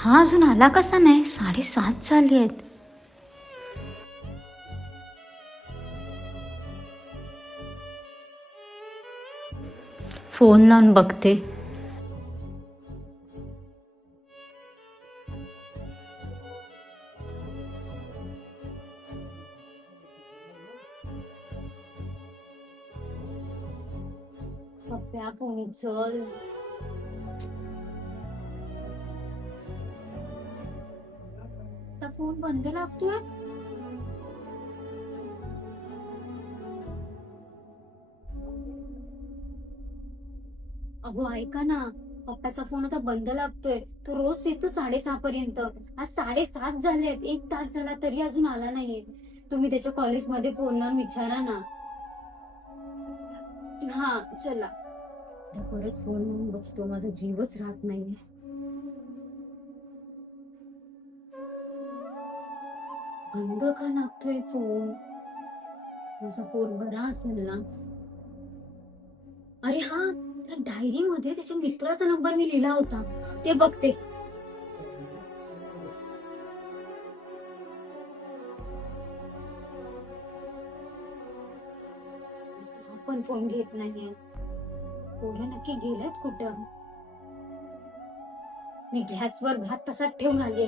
हा अजून आला कसा नाही? 7:30 झाली आहेत. फोन लावून बघते. फोन चल. फोन बंद लागतोय. अहो ऐका ना, पप्पाचा फोन आता बंद लागतोय. तो रोज येतो 6:30 पर्यंत. आज 7:30 झालेत. 1 तास झाला तरी अजून आला नाहीये. तुम्ही त्याच्या कॉलेजमध्ये फोन लावून विचारा ना. हा चला. परत फोन लावून बघतो, माझा जीवच राहत नाहीये. बंद का लागतोय फोन? माझा फोन बरा असेल ना? अरे हा, त्या डायरी मध्ये त्याच्या मित्राचा नंबर मी लिहिला होता, ते बघते. आपण फोन घेत नाहीये. पोरं नक्की गेलेत कुठं? मी गॅसवर भात तसाच ठेवून आले.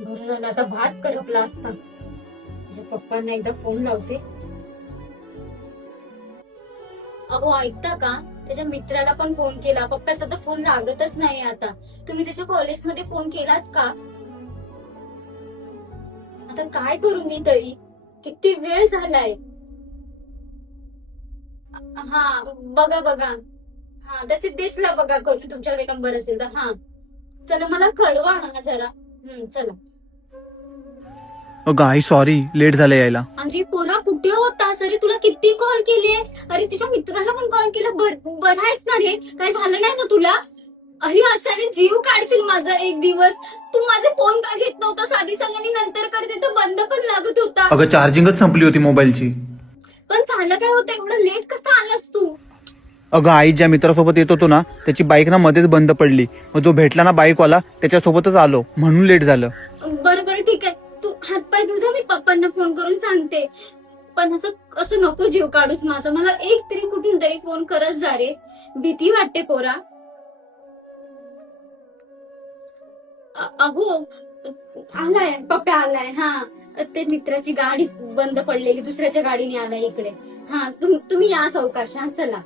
बरं झालं, आता भात करपला असता. माझ्या पप्पांना एकदा फोन लावते. अहो ऐकता का, त्याच्या मित्राला पण फोन केला. पप्पाचा तर फोन लागतच नाही आता. तुम्ही त्याच्या कॉलेजमध्ये फोन केलात का? आता काय करू मी तरी? किती वेळ झालाय. हा बघा बघा. हा तसे देशला बघा, कधी तुमच्याकडे नंबर असेल तर. हा चला, मला कळवा ना जरा. चला. अगं आई सॉरी, लेट झालं यायला. अरे पोरा कुठे होतास? अरे तुला किती कॉल केले. अरे तुझ्या मित्राला पण कॉल केला. बरं आहेस ना रे? काय झालं नाही ना तुला? अरे अशाने जीव काढशील माझा एक दिवस. तू माझे फोन का घेत नव्हतास आधी सांग, आणि नंतर करते तर बंद पण लागत होता. अगं चार्जिंगच संपली होती मोबाईलची. पण झालं काय होतं, एवढं लेट कसा आलास तू? अगं आई ज्या मित्रासोबत येत होतो ना, त्याची बाईक ना मध्येच बंद पडली. मग जो भेटला ना बाईकवाला, त्याच्यासोबतच आलो, म्हणून लेट झालं. बरं ठीक आहे, तू हातपाय तुझा, मी पप्पांना फोन करून सांगते. पण असं नको जीव काढूस माझा. मला एक तरी कुठून तरी फोन करत जा रे. भीती वाटते पोरा. अहो आलाय पप्पा, आलाय. हा ते मित्राची गाडीच बंद पडलेली, दुसऱ्याच्या गाडीने आलाय इकडे. हा तुम्ही या सावकाश. हा चला.